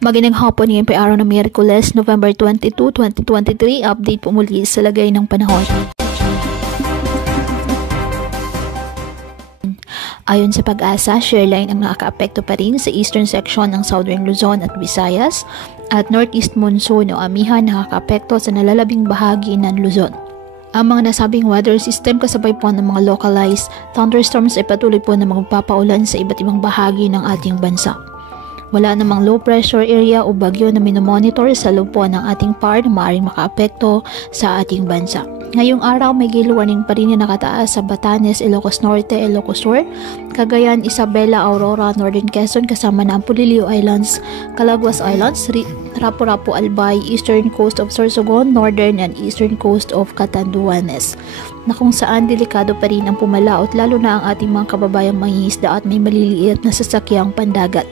Magandang hapon, ngayon po ay araw ng Miyerkules, November 22, 2023. Update po muli sa lagay ng panahon. Ayon sa Pag-asa, shearline ang nakakaapekto pa rin sa eastern section ng Southern Luzon at Visayas at northeast monsoon o amihan nakakaapekto sa nalalabing bahagi ng Luzon. Ang mga nasabing weather system kasabay po ng mga localized thunderstorms ay patuloy po na magpapaulan sa iba't ibang bahagi ng ating bansa. Wala namang low pressure area o bagyo na minomonitor sa loob ng ating part na maaaring makaapekto sa ating bansa. Ngayong araw may gale warning pa rin na nakataas sa Batanes, Ilocos Norte, Ilocos Sur, Cagayan, Isabela, Aurora, Northern Quezon kasama na ang Pulilio Islands, Calaguas Islands, Rapu-Rapu, Albay, Eastern Coast of Sorsogon, Northern and Eastern Coast of Catanduanes, na kung saan delikado pa rin ang pumalaot lalo na ang ating mga kababayang mangingisda at may maliliit na sasakyang pandagat.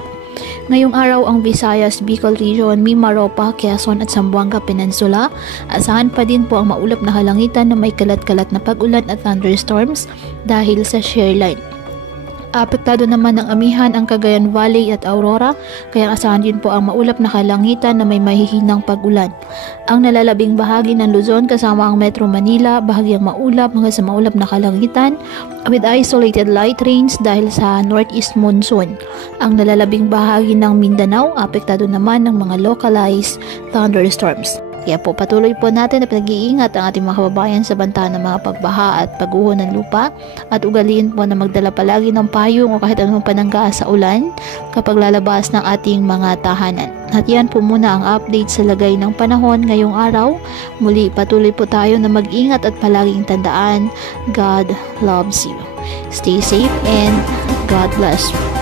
Ngayong araw ang Visayas, Bicol Region, Mimaropa, Quezon at Zamboanga Peninsula, asahan pa din po ang maulap na halangitan na may kalat-kalat na pag-ulan at thunderstorms dahil sa shearline. Apektado naman ng amihan ang Cagayan Valley at Aurora, kaya asahan din po ang maulap na kalangitan na may mahihinang pag-ulan. Ang nalalabing bahagi ng Luzon kasama ang Metro Manila, bahagyang maulap hanggang sa maulap na kalangitan with isolated light rains dahil sa northeast monsoon. Ang nalalabing bahagi ng Mindanao, apektado naman ng mga localized thunderstorms. Kaya po patuloy po natin na pinag-iingat ang ating mga kababayan sa banta ng mga pagbaha at pagguho ng lupa at ugaliin po na magdala palagi ng payong o kahit anong panangga sa ulan kapag lalabas ng ating mga tahanan. At yan po muna ang update sa lagay ng panahon ngayong araw. Muli patuloy po tayo na mag-ingat at palaging tandaan, God loves you. Stay safe and God bless you.